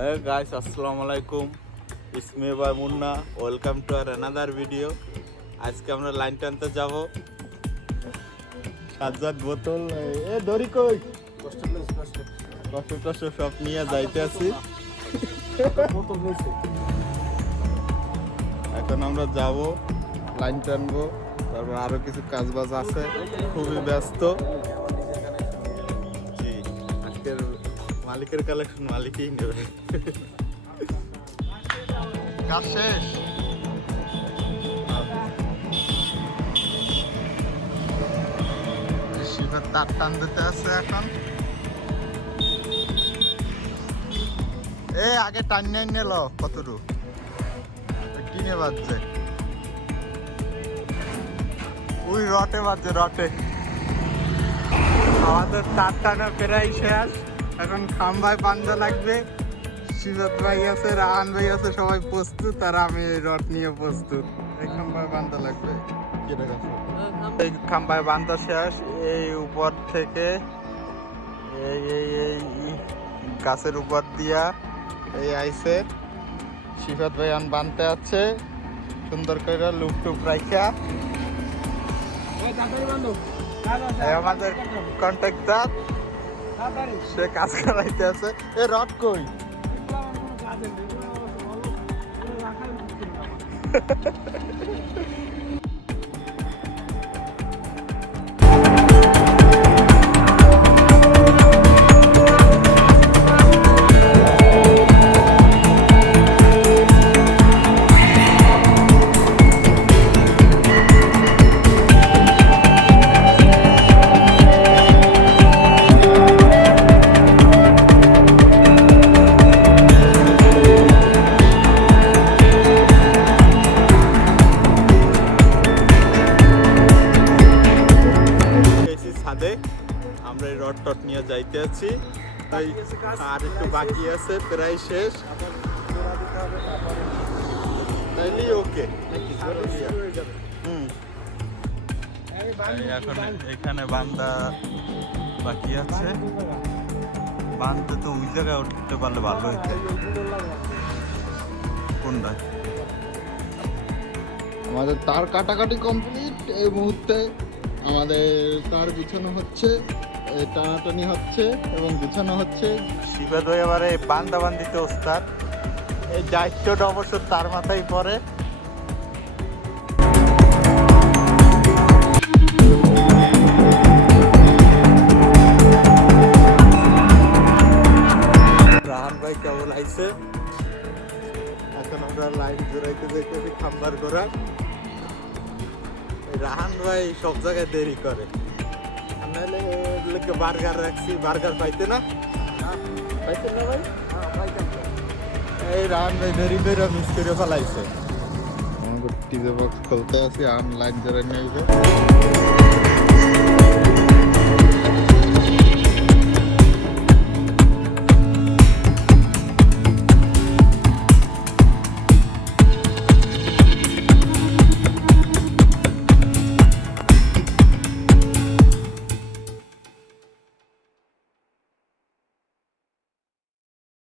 Hey guys, assalamu alaikum. It's me by Munna. Welcome to our another video. আজকে আমরা line টানতে যাব। সাজ্জাদ বোতল এ দড়ি কই? কষ্ট সব নিয়ে যাইতে আছি। এখন আমরা যাব, লাইন টানবো, তারপর আরো কিছু কাজ বাজ আছে, খুবই ব্যস্ত। জি, আজকের মালিকের কালেকশন মালিকই নেবে। কাজ শেষ। শিবের তার টান দিতে আছে এখন। আগে টান নিয়ে নিল কতটুকু কিনে বাজছে, ওই রটে বাজছে রটে। আমাদের তার টানা প্রায় শেষ, এখন খাম্বায় বান্ধা লাগবে। শিবত ভাই আছে, রাহান ভাই আছে, সবাই প্রস্তুত, আর আমি রড নিয়ে প্রস্তুত। এই খাম্বায় বান্ধা লাগবে। এই খাম্বায় বান্ধা শেষ। এই উপর থেকে এই গাছের উপর দিয়া এই আইছে শিবত ভাই আন বানতে আছে সুন্দর করে লুপ টুপ রাইখা। আমাদের কন্ট্রাক্টর সে কাজ করাইতে আছে। এ রড কই? আমরা এই রড টট নিয়ে যাইতে আছি, আর একটু বাকি আছে, প্রায় শেষ। তাইলে ওকে। এখন এখানে বান্দা বাকি আছে, বান্দা তো ওই জায়গায় উঠতে পারলে ভালো হইতে। কোনটা? আমাদের তার কাটাকাটি কমপ্লিট। এই মুহূর্তে আমাদের তার বিছানো হচ্ছে, টানাটানি হচ্ছে এবং বিছানো হচ্ছে। শিবেদ ভাই এবারে বান্দা বান্দিতে ওস্তাদ। এই দায়িত্বটা অবশ্য তার মাথায় পড়ে। রাহান ভাই কেবল আইছে, এখন আমরা লাইন জোড়াইতে যাইতেছি খাম্বার গোড়া। রাহান ভাই সব জায়গায় দেরি করে, বার্গার রাখছি, বার্গার পাইতে না ভাই। এই রাহান ভাই দেরি করে মিস করে ফেলাইছে। আমাকে টিজে বক্স খুলতে আছি, আনলাইন যারা নিয়ে